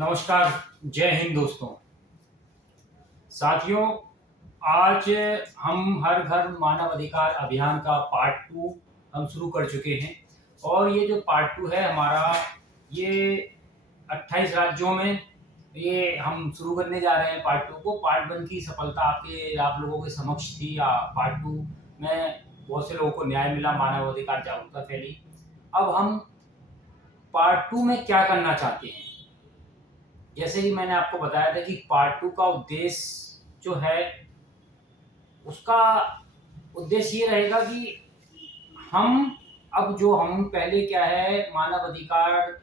नमस्कार। जय हिंद दोस्तों। साथियों, आज हम हर घर मानव अधिकार अभियान का पार्ट 2 हम शुरू कर चुके हैं। और ये जो पार्ट 2 है हमारा, ये 28 राज्यों में ये हम शुरू करने जा रहे हैं। पार्ट 2 को, पार्ट 1 की सफलता आप लोगों के समक्ष थी। पार्ट 2 में बहुत से लोगों को न्याय मिला, मानव अधिकार जागरूकता फैली। अब हम पार्ट 2 में क्या करना चाहते हैं, जैसे कि मैंने आपको बताया था कि पार्ट 2 का उद्देश्य जो है, उसका उद्देश्य ये रहेगा कि हम हम पहले क्या है, मानव अधिकार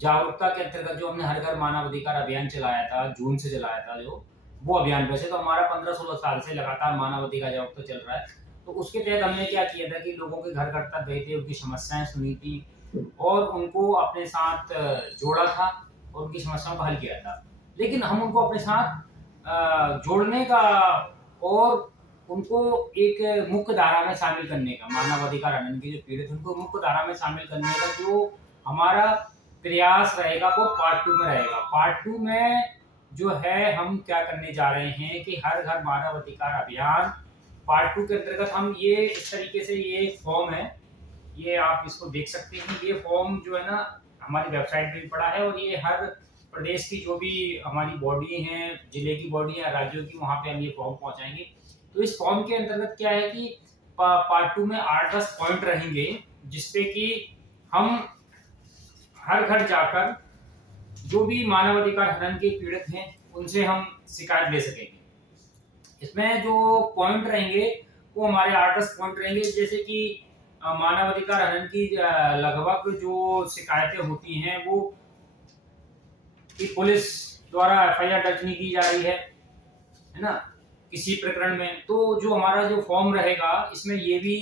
जागरूकता के अंतर्गत जो हमने हर घर मानव अधिकार अभियान चलाया था, जून से चलाया था जो वो अभियान, वैसे तो हमारा 15-16 साल से लगातार मानव अधिकार जागरूकता चल रहा है। तो उसके तहत हमने क्या किया था कि लोगों के घर घर तक गए थे, उनकी समस्याएं सुनी थी और उनको अपने साथ जोड़ा था और उनकी समस्याओं का हल किया था। लेकिन हम उनको अपने साथ जोड़ने का और उनको एक मुख्य धारा में शामिल करने का, मानव अधिकार हनन के जो पीड़ित उनको मुख्य धारा में शामिल करने का जो हमारा प्रयास रहेगा वो पार्ट 2 में रहेगा। पार्ट 2 में जो है हम क्या करने जा रहे हैं कि हर घर मानव अधिकार अभियान पार्ट 2 के अंतर्गत हम ये इस तरीके से, ये फॉर्म है, ये आप इसको देख सकते हैं। ये फॉर्म जो है ना, हमारी वेबसाइट पे भी पड़ा है और ये हर प्रदेश की जो भी हमारी बॉडी है, जिले की बॉडी है, राज्यों की, वहां पे हम ये फॉर्म पहुंचाएंगे। तो इस फॉर्म के अंतर्गत क्या है कि पार्ट 2 में 8-10 पॉइंट रहेंगे, जिसपे कि हम हर घर जाकर जो भी मानव अधिकार हनन के पीड़ित हैं उनसे हम शिकायत ले सकेंगे। इसमें जो पॉइंट रहेंगे वो हमारे 8-10 पॉइंट रहेंगे, जैसे कि मानव अधिकार हनन की लगभग जो शिकायतें होती हैं वो कि पुलिस द्वारा एफआईआर दर्ज नहीं की जा रही है ना, किसी प्रकरण में। तो जो हमारा जो फॉर्म रहेगा, इसमें ये भी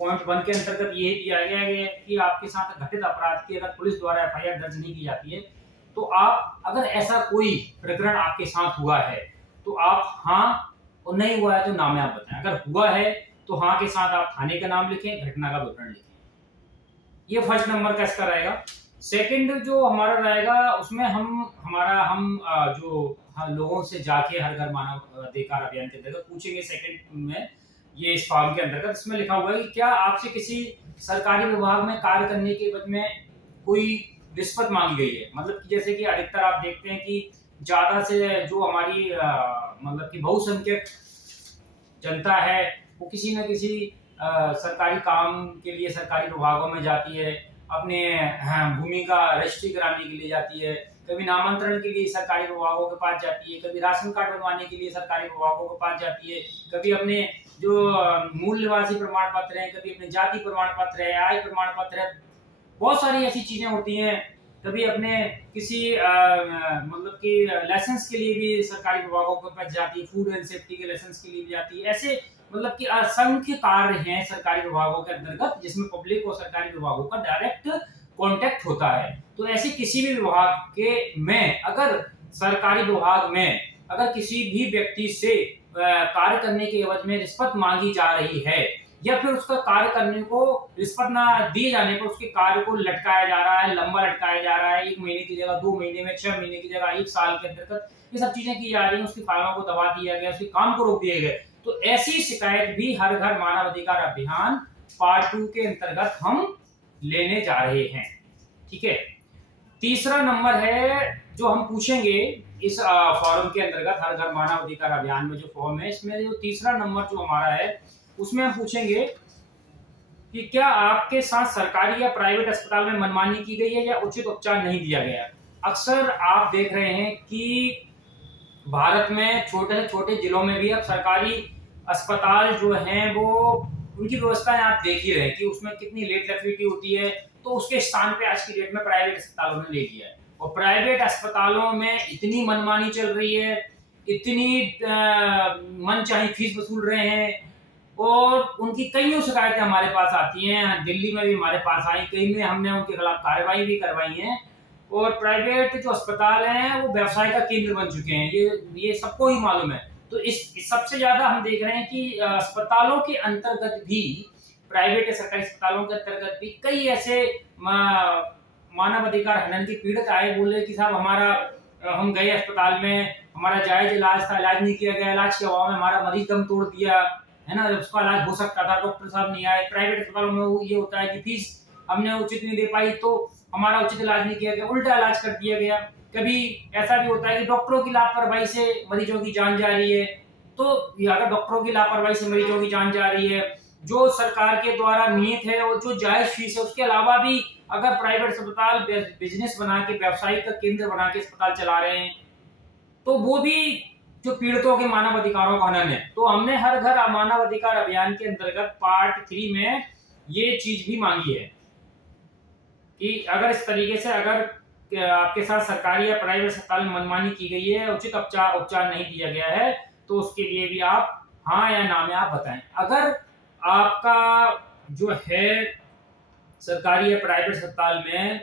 पॉइंट 1 के अंतर्गत ये दिया गया है कि आपके साथ घटित अपराध की अगर पुलिस द्वारा एफआईआर दर्ज नहीं की जाती है, तो आप, अगर ऐसा कोई प्रकरण आपके साथ हुआ है तो आप हाँ, और नहीं हुआ है तो ना में आप बताएं। अगर हुआ है तो हाँ के साथ आप थाने का नाम लिखें, घटना का विवरण लिखें। ये फर्स्ट नंबर का इसका रहेगा। सेकंड जो हमारा रहेगा, उसमें लोगों से जाके हर घर मानव अधिकार अभियान के अंतर्गत पूछेंगे। सेकंड में ये इस फॉर्म के अंतर्गत इसमें लिखा हुआ है कि क्या आपसे किसी सरकारी विभाग में कार्य करने के बदले में कोई रिश्वत मांगी गई है। मतलब कि जैसे कि अधिकतर आप देखते हैं कि ज्यादा से जो हमारी मतलब कि बहुसंख्यक जनता है वो किसी न किसी सरकारी काम के लिए सरकारी विभागों में जाती है, अपने भूमि का रजिस्ट्री कराने के लिए जाती है, कभी नामांतरण के लिए सरकारी विभागों के पास जाती है, कभी राशन कार्ड बनवाने के लिए सरकारी विभागों के पास जाती है, कभी अपने जो मूल निवासी प्रमाण पत्र है, कभी अपने जाति प्रमाण पत्र है, आय प्रमाण पत्र है, बहुत सारी ऐसी चीजें होती हैं। कभी अपने किसी मतलब कि लाइसेंस के लिए भी सरकारी विभागों के पास जाती है, फूड एंड सेफ्टी के लाइसेंस के लिए भी जाती है। ऐसे मतलब कि असंख्य कार्य हैं सरकारी विभागों के अंतर्गत जिसमें पब्लिक और सरकारी विभागों का डायरेक्ट कांटेक्ट होता है। तो ऐसे किसी भी विभाग के में अगर सरकारी विभाग में अगर किसी भी व्यक्ति से कार्य करने के एवज में रिश्वत मांगी जा रही है या फिर उसका कार्य करने को रिश्वत ना दिए जाने पर उसके कार्य को लटकाया जा रहा है, लंबा लटकाया जा रहा है, 1 महीने की जगह 2 महीने में, 6 महीने की जगह 1 साल के अंतर्गत ये सब चीजें की जा रही हैं, उसकी फाइलों को दबा दिया गया, उसके काम को रोक दिए गए। तो ऐसी शिकायत भी हर घर मानव अधिकार अभियान पार्ट 2 के अंतर्गत हम लेने जा रहे हैं। ठीक है। तीसरा नंबर है जो हम पूछेंगे इस फॉरम के अंतर्गत, हर घर मानव अधिकार अभियान में जो फॉर्म है, इसमें जो तीसरा नंबर जो हमारा है उसमें हम पूछेंगे कि क्या आपके साथ सरकारी या प्राइवेट अस्पताल में मनमानी की गई है या उचित उपचार नहीं दिया गया। अक्सर आप देख रहे हैं कि भारत में छोटे से छोटे जिलों में भी अब सरकारी अस्पताल जो हैं वो, उनकी व्यवस्थाएं आप देख ही रहे हैं कि उसमें कितनी लेट लैट्रिटी होती है। तो उसके स्थान पे आज की डेट में प्राइवेट अस्पतालों ने ले लिया है और प्राइवेट अस्पतालों में इतनी मनमानी चल रही है, इतनी मनचाही फीस वसूल रहे हैं और उनकी कईयों शिकायतें हमारे पास आती हैं। दिल्ली में भी हमारे पास आई, कई में हमने उनके खिलाफ कार्रवाई भी करवाई है। और प्राइवेट जो अस्पताल हैं वो व्यवसाय का केंद्र बन चुके हैं, ये सबको ही मालूम है। तो इस सबसे ज्यादा हम देख रहे हैं कि अस्पतालों के अंतर्गत भी, प्राइवेट या सरकारी अस्पतालों के अंतर्गत भी कई ऐसे मानव अधिकार हनन की पीड़ित आए, बोले कि साहब हमारा हम गए अस्पताल में, हमारा जायज इलाज था, इलाज नहीं किया गया, इलाज के अभाव में हमारा मरीज दम तोड़ दिया, है ना, उसका इलाज हो सकता था, डॉक्टर साहब नहीं आए। प्राइवेट अस्पतालों में ये होता है कि फीस हमने उचित नहीं दे पाई तो हमारा उचित इलाज नहीं किया गया, उल्टा इलाज कर दिया गया। कभी ऐसा भी होता है कि डॉक्टरों की लापरवाही से मरीजों की जान जा रही है। तो अगर डॉक्टरों की लापरवाही से मरीजों की जान जा रही है, जो सरकार के द्वारा नियत है और जो जायज फीस है, उसके अलावा भी अगर प्राइवेट अस्पताल बिजनेस बना के, व्यवसायिक का केंद्र बना के अस्पताल चला रहे हैं, तो वो भी जो पीड़ितों के मानव अधिकारों का हनन है। तो हमने हर घर मानव अधिकार अभियान के अंतर्गत पार्ट 3 में ये चीज भी मांगी है कि अगर इस तरीके से अगर आपके साथ सरकारी या प्राइवेट अस्पताल में मनमानी की गई है, उचित उपचार नहीं दिया गया है, तो उसके लिए भी आप हाँ या ना में आप बताएं। अगर आपका जो है सरकारी या प्राइवेट अस्पताल में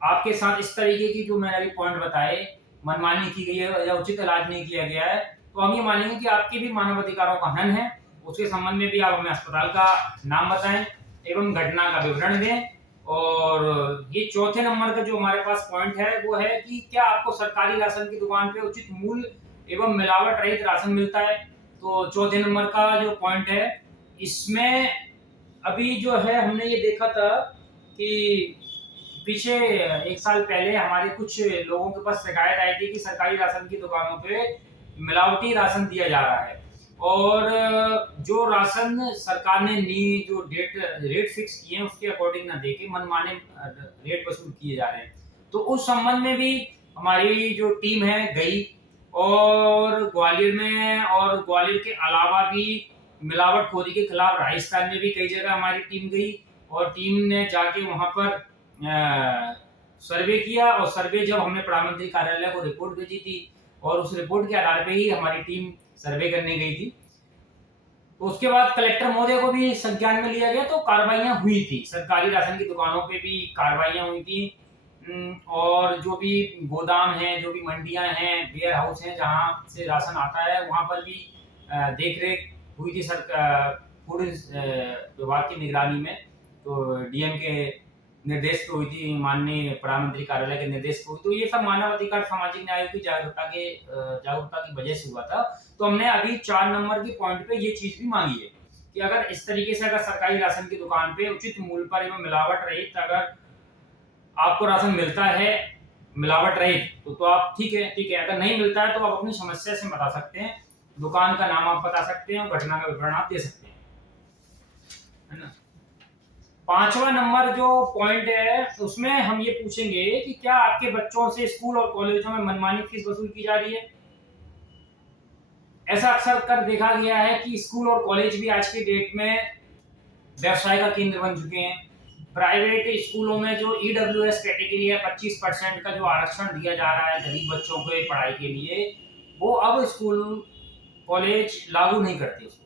आपके साथ इस तरीके की जो मैंने अभी पॉइंट बताए, मनमानी की गई है या उचित इलाज नहीं किया गया है, तो हम ये मानेंगे कि आपके भी मानव अधिकारों का हनन है। उसके संबंध में भी आप हमें अस्पताल का नाम बताएं एवं घटना का विवरण दें। और ये चौथे नंबर का जो हमारे पास पॉइंट है वो है कि क्या आपको सरकारी राशन की दुकान पे उचित मूल्य एवं मिलावट रहित राशन मिलता है। तो चौथे नंबर का जो पॉइंट है, इसमें अभी जो है हमने ये देखा था कि पीछे 1 साल पहले हमारे कुछ लोगों के पास शिकायत आई थी कि सरकारी राशन की दुकानों पे मिलावटी राशन दिया जा रहा है, और जो राशन सरकार ने जो रेट फिक्स किए हैं उसके अकॉर्डिंग ना देके मनमाने रेट वसूल किए जा रहे हैं। तो उस संबंध में भी हमारी जो टीम है गई, और ग्वालियर में और ग्वालियर के अलावा भी मिलावटखोरी के खिलाफ राजस्थान में भी कई जगह हमारी टीम गई, और टीम ने जाके वहां पर सर्वे किया, और सर्वे जब हमने प्रधानमंत्री कार्यालय को रिपोर्ट भेजी थी, और उस रिपोर्ट के आधार पे ही हमारी टीम सर्वे करने गई थी। तो उसके बाद कलेक्टर महोदय को भी संज्ञान में लिया गया, तो कार्रवाइयां हुई थी, सरकारी राशन की दुकानों पे भी कार्रवाइयां हुई थी। और जो भी गोदाम है, जो भी मंडियां हैं, वेयर हाउस हैं जहां से राशन आता है, वहां पर भी देख रेख हुई थी फूड विभाग की निगरानी में। तो डीएम के निर्देश पे हुई थी, माननीय प्रधानमंत्री कार्यालय के निर्देश पे हुई। तो ये सब मानव अधिकार सामाजिक न्याय की जागरूकता की वजह से हुआ था। तो हमने अभी 4 नंबर के पॉइंट पे ये चीज भी मांगी है कि अगर इस तरीके से अगर सरकारी राशन की दुकान पे उचित मूल्य पर एवं मिलावट रहित अगर आपको राशन मिलता है मिलावट रहित, तो आप ठीक है। अगर नहीं मिलता है तो आप अपनी समस्या से बता सकते हैं, दुकान का नाम आप बता सकते हैं और घटना का विवरण आप दे सकते हैं, है ना। 5वां नंबर जो पॉइंट है उसमें हम ये पूछेंगे कि क्या आपके बच्चों से स्कूल और कॉलेजों में मनमानी फीस वसूल की जा रही है। ऐसा अक्सर कर देखा गया है कि स्कूल और कॉलेज भी आज के डेट में व्यवसाय का केंद्र बन चुके हैं। प्राइवेट स्कूलों में जो ईडब्ल्यूएस कैटेगरी है, 25% का जो आरक्षण दिया जा रहा है गरीब बच्चों को पढ़ाई के लिए, वो अब स्कूल कॉलेज लागू नहीं करते उसको।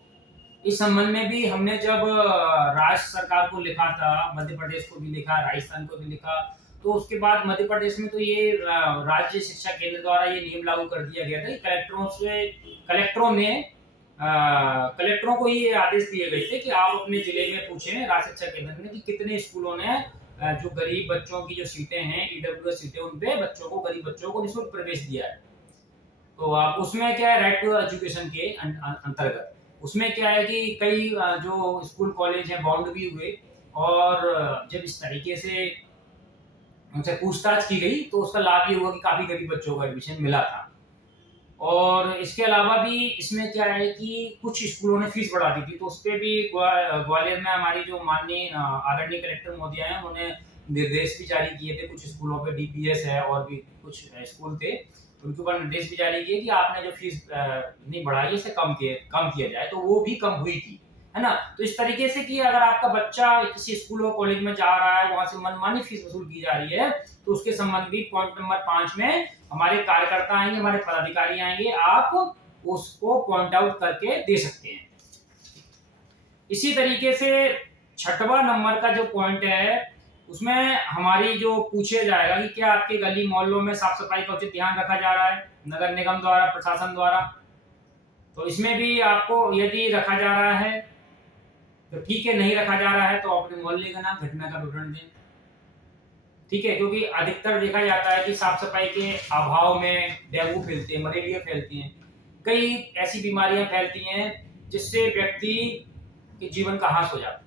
इस संबंध में भी हमने जब राज्य सरकार को लिखा था, मध्य प्रदेश को भी लिखा, राजस्थान को भी लिखा, तो उसके बाद मध्य प्रदेश में तो ये राज्य शिक्षा केंद्र द्वारा ये नियम लागू कर दिया गया था कि कलेक्टरों को ये आदेश दिए गए थे कि आप अपने जिले में पूछें राज्य शिक्षा केंद्र में कि कितने स्कूलों ने जो गरीब बच्चों की जो सीटें हैं, ईडब्ल्यूएस सीटें, उन पे गरीब बच्चों को निःशुल्क प्रवेश दिया है। तो आप उसमें क्या है, राइट टू एजुकेशन के अंतर्गत उसमें क्या है कि कई जो स्कूल कॉलेज हैं बाउंड भी हुए, और जब इस तरीके से उनसे पूछताछ की गई तो उसका लाभ ये हुआ कि काफी गरीब बच्चों को एडमिशन मिला था। और इसके अलावा भी इसमें क्या है कि कुछ स्कूलों ने फीस बढ़ा दी थी, तो उस पर भी ग्वालियर में हमारी जो माननीय आदरणीय कलेक्टर महोदय हैं उन्होंने निर्देश भी जारी किए थे। कुछ स्कूलों पे डीपीएस है और भी कुछ स्कूल थे, उनके ऊपर निर्देश भी जारी किए कि आपने जो फीस नहीं बढ़ाई इसे कम किया जाए, तो वो भी कम हुई थी, है ना। तो इस तरीके से कि अगर आपका बच्चा किसी स्कूल और कॉलेज में जा रहा है, वहां से मनमानी फीस वसूल की जा रही है, तो उसके संबंध भी पॉइंट नंबर 5 में हमारे कार्यकर्ता आएंगे, हमारे पदाधिकारी आएंगे, आप उसको पॉइंट आउट करके दे सकते हैं। इसी तरीके से 6वां नंबर का जो पॉइंट है उसमें हमारी जो पूछा जाएगा कि क्या आपके गली मोहल्लों में साफ सफाई का उचित ध्यान रखा जा रहा है नगर निगम द्वारा, प्रशासन द्वारा। तो इसमें भी आपको यदि रखा जा रहा है तो ठीक है, नहीं रखा जा रहा है तो अपने मोहल्ले का नाम, घटना का विवरण दें। ठीक है, क्योंकि अधिकतर देखा जाता है कि साफ सफाई के अभाव में डेंगू फैलते हैं, मलेरिया फैलती हैं, कई ऐसी बीमारियां फैलती हैं जिससे व्यक्ति के जीवन का ह्रास हो जाता है,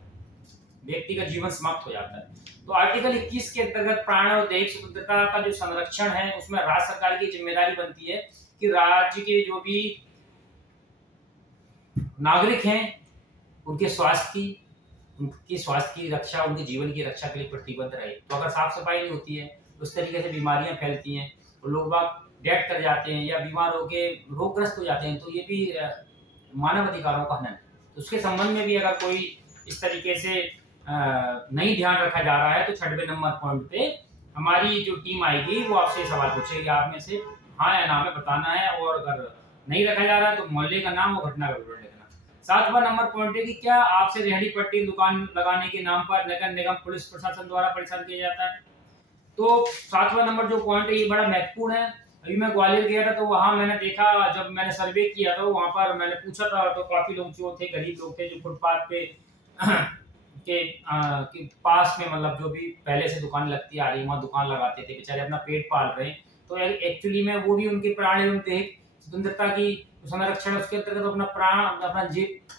व्यक्ति का जीवन समाप्त हो जाता है। तो आर्टिकल 21 के अंतर्गत प्राण और दैहिक स्वतंत्रता का जो संरक्षण है उसमें राज्य सरकार की जिम्मेदारी बनती है कि राज्य के जो भी नागरिक हैं उनके स्वास्थ्य की रक्षा, उनके जीवन की रक्षा के लिए प्रतिबद्ध रहे। तो अगर साफ सफाई नहीं होती है उस तरीके से बीमारियां फैलती हैं और लोग बाग डेथ कर जाते हैं या बीमार होकर रोगग्रस्त हो जाते हैं, तो ये भी मानव अधिकारों का हनन है। तो उसके संबंध में भी अगर कोई इस तरीके से नहीं ध्यान रखा जा रहा है तो 6वें नंबर पॉइंट पे हमारी जो टीम आएगी वो आपसे सवाल पूछेगी, आप में से हाँ या ना में बताना है, और अगर नहीं रखा जा रहा है तो मोहल्ले का नाम और घटना का विवरण लिखना। 7वां नंबर पॉइंट है कि क्या आपसे रेहड़ी पट्टी दुकान लगाने के नाम पर नगर निगम पुलिस प्रशासन द्वारा परेशान किया जाता है। तो 7वां नंबर जो पॉइंट है ये बड़ा महत्वपूर्ण है। अभी मैं ग्वालियर गया था तो वहां मैंने देखा, जब मैंने सर्वे किया था वहां पर मैंने पूछा था तो काफी लोग जो थे, गरीब लोग थे, जो फुटपाथ पे के पास में, मतलब जो भी पहले से दुकान लगती आ रही वहां दुकान लगाते थे, बेचारे अपना पेट पाल रहे हैं। तो एक्चुअली में वो भी उनके प्राण एवं दैहिक स्वतंत्रता की संरक्षण उसके अंतर्गत अपना प्राण अपना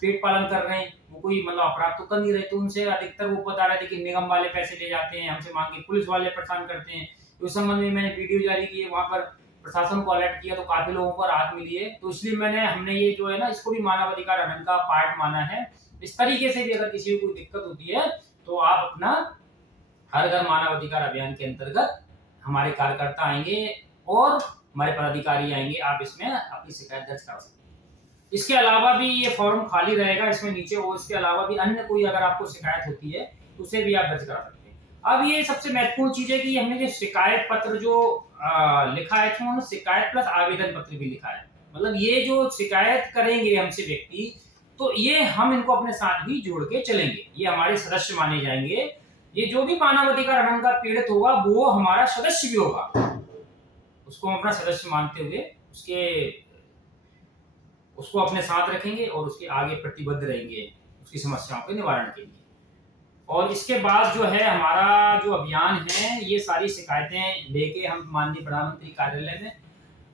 पेट पालन कर रहे हैं, वो कोई मतलब अपराध तो कर नहीं रहे। तो उनसे अधिकतर वो बता रहे थे कि निगम वाले पैसे ले जाते हैं, हमसे मांगे, पुलिस वाले परेशान करते हैं। तो इस संबंध में मैंने वीडियो जारी की है, वहां पर प्रशासन को अलर्ट किया तो काफी लोगों को राहत मिली है। तो इसलिए हमने ये जो है ना, इसको भी मानव अधिकार हनन का पार्ट माना है। इस तरीके से भी अगर किसी को कोई दिक्कत होती है तो आप अपना हर घर मानव अधिकार अभियान के अंतर्गत हमारे कार्यकर्ता आएंगे और हमारे पदाधिकारी आएंगे, आप इसमें अपनी शिकायत दर्ज करा सकते हैं। इसके अलावा भी ये फॉर्म खाली रहेगा इसमें नीचे, और इसके अलावा भी अन्य कोई अगर आपको शिकायत होती है तो उसे भी आप दर्ज करा सकते हैं। अब ये सबसे महत्वपूर्ण चीज है कि हमने जो शिकायत पत्र जो लिखा है, तो शिकायत प्लस आवेदन पत्र भी लिखा है। मतलब ये जो शिकायत करेंगे हमसे व्यक्ति, तो ये हम इनको अपने साथ भी जोड़ के चलेंगे, ये हमारे सदस्य माने जाएंगे। ये जो भी मानव अधिकार हनन का पीड़ित होगा वो हमारा सदस्य भी होगा, उसको हम अपना सदस्य मानते हुए उसको अपने साथ रखेंगे और उसके आगे प्रतिबद्ध रहेंगे उसकी समस्याओं के निवारण के लिए। और इसके बाद जो है हमारा जो अभियान है, ये सारी शिकायतें लेके हम माननीय प्रधानमंत्री कार्यालय में,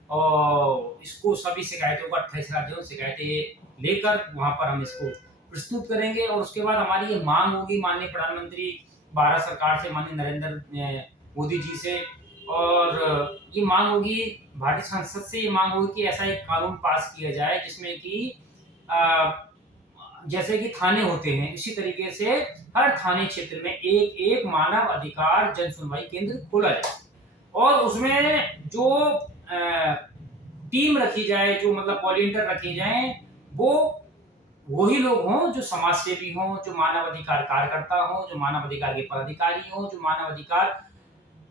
और इसको सभी शिकायतों का 28 राज्यों शिकायतें लेकर वहां पर हम इसको प्रस्तुत करेंगे। और उसके बाद हमारी ये मांग होगी माननीय प्रधानमंत्री भारत सरकार से, माननीय नरेंद्र मोदी जी से, और ये मांग होगी भारतीय संसद से, ये मांग होगी कि ऐसा एक कानून पास किया जाए जिसमें कि जैसे कि थाने होते हैं, इसी तरीके से हर थाने क्षेत्र में एक एक मानव अधिकार जन सुनवाई केंद्र खोला जाए, और उसमें जो टीम रखी जाए, जो मतलब वॉलंटियर रखे जाएं, वो वही लोग हों जो समाज सेवी हों, जो मानव अधिकार कार्यकर्ता हों, जो मानव अधिकार के पदाधिकारी हों, जो मानव अधिकार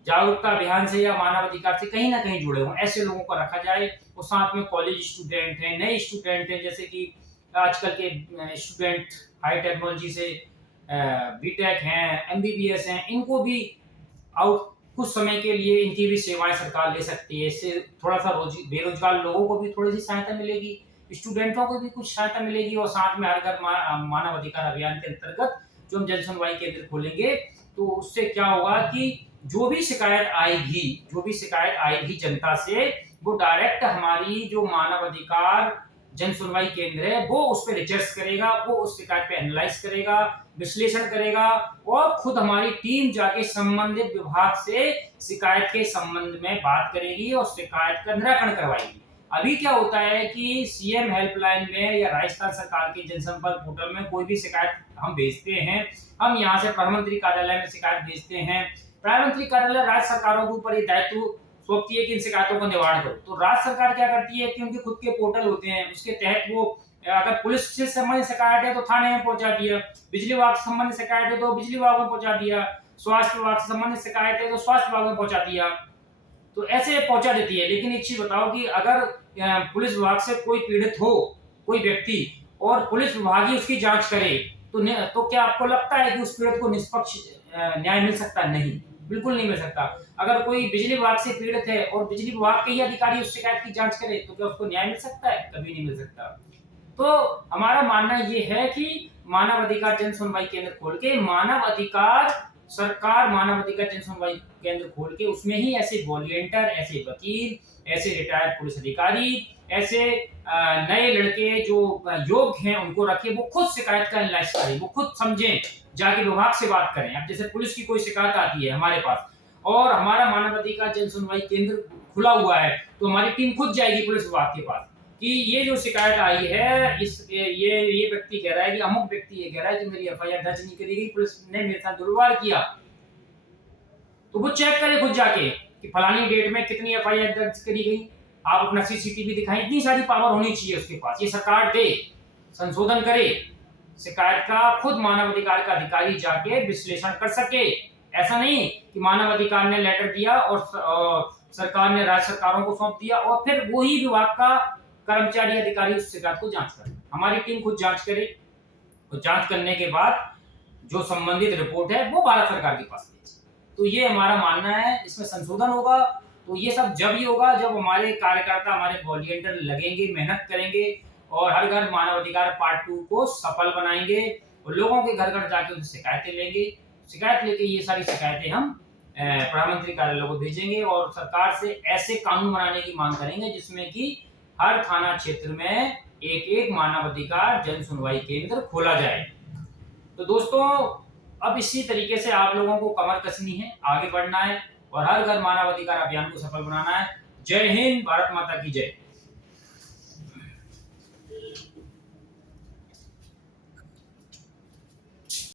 जागरूकता अभियान से या मानव अधिकार से कहीं ना कहीं जुड़े हों, ऐसे लोगों को रखा जाए। और साथ में कॉलेज स्टूडेंट हैं, नए स्टूडेंट हैं, जैसे कि आजकल के स्टूडेंट हाई टेक्नोलॉजी से बीटेक हैं, एमबीबीएस हैं, इनको भी आउट कुछ समय के लिए इनकी भी सेवाएं सरकार ले सकती है। इससे थोड़ा सा बेरोजगार लोगों को भी थोड़ी सी सहायता मिलेगी, स्टूडेंटों को भी कुछ सहायता मिलेगी, और साथ में हर घर मानव अधिकार अभियान के अंतर्गत जो हम जन सुनवाई केंद्र खोलेंगे तो उससे क्या होगा कि जो भी शिकायत आएगी जनता से, वो डायरेक्ट हमारी जो मानव अधिकार जन सुनवाई केंद्र है वो उस पर रिसर्च करेगा, वो उस शिकायत पे एनालाइज करेगा, विश्लेषण करेगा, और खुद हमारी टीम जाके संबंधित विभाग से शिकायत के संबंध में बात करेगी और शिकायत का निराकरण करवाएगी। अभी क्या होता है कि सीएम हेल्पलाइन में या राजस्थान सरकार के जनसंपर्क पोर्टल में कोई भी शिकायत हम भेजते हैं, हम यहाँ से प्रधानमंत्री कार्यालय में शिकायत भेजते हैं, प्रधानमंत्री कार्यालय राज्य सरकारों के ऊपर ये दायित्व सौंपती है कि इन शिकायतों का निवारण करो। तो राज्य सरकार क्या करती है कि उनके खुद के पोर्टल होते हैं, उसके तहत वो अगर पुलिस से संबंधित शिकायत है तो थाने में पहुंचा दिया, बिजली विभाग से संबंधित शिकायत है तो बिजली विभाग में पहुंचा दिया, स्वास्थ्य विभाग से संबंधित शिकायत है तो स्वास्थ्य विभाग में पहुंचा दिया, तो ऐसे पहुंचा देती है। लेकिन एक चीज बताओ कि अगर पुलिस विभाग से कोई पीड़ित हो कोई व्यक्ति और पुलिस विभाग ही उसकी जांच करे तो क्या आपको लगता है कि उस पीड़ित को निष्पक्ष न्याय मिल सकता? नहीं, बिल्कुल नहीं मिल सकता। अगर कोई बिजली विभाग से पीड़ित है और बिजली विभाग के ही अधिकारी उस शिकायत की जांच करे तो क्या उसको न्याय मिल सकता है? कभी नहीं मिल सकता। तो हमारा मानना ये है कि मानव अधिकार जन सुनवाई केंद्र खोल के मानव अधिकार सरकार मानवाधिकार जन सुनवाई केंद्र खोल के उसमें ही ऐसे वॉलंटियर, ऐसे वकील, ऐसे रिटायर्ड पुलिस अधिकारी, ऐसे नए लड़के जो योग्य हैं उनको रखे, वो खुद शिकायत का एनालाइज करें, वो खुद समझें, जाके विभाग से बात करें। अब जैसे पुलिस की कोई शिकायत आती है हमारे पास और हमारा मानवाधिकार जन सुनवाई केंद्र खुला हुआ है, तो हमारी टीम खुद जाएगी पुलिस विभाग के पास कि ये जो शिकायत आई है, इस ये व्यक्ति कह रहा है कि अमुक व्यक्ति ये कह रहा है कि मेरी एफआईआर दर्ज नहीं करी गई, पुलिस ने मेरे साथ दुर्व्यवहार किया। तो वो चेक करे खुद जाके कि फलानी डेट में कितनी एफआईआर दर्ज करी गई, आप अपना सीसीटीवी दिखाएं, इतनी सारी पावर होनी चाहिए उसके पास, ये सरकार दे, संशोधन करे, शिकायत का खुद मानवाधिकार का अधिकारी जाके विश्लेषण कर सके। ऐसा नहीं कि मानवाधिकार ने लेटर दिया और सरकार ने राज्य सरकारों को सौंप दिया और फिर वही विभाग का कर्मचारी अधिकारी उस शिकायत को जांच करे। हमारी टीम खुद जांच करे और जांच करने के बाद जो संबंधित रिपोर्ट है वो भारत सरकार के पास भेजे। तो ये हमारा मानना है, इसमें संशोधन होगा तो ये सब जब ही होगा जब हमारे कार्यकर्ता, हमारे वॉलंटियर लगेंगे, मेहनत करेंगे और हर घर मानवाधिकार पार्ट 2 को सफल बनाएंगे और लोगों के घर घर जाके उनसे शिकायतें लेंगे। शिकायत लेके ये सारी शिकायतें हम प्रधानमंत्री कार्यालय को भेजेंगे और सरकार से ऐसे कानून बनाने की मांग करेंगे जिसमें कि हर थाना क्षेत्र में एक मानवाधिकार जन सुनवाई केंद्र खोला जाए। तो दोस्तों, अब इसी तरीके से आप लोगों को कमर कसनी है, आगे बढ़ना है और हर घर मानवाधिकार अभियान को सफल बनाना है। जय हिंद, भारत माता की जय।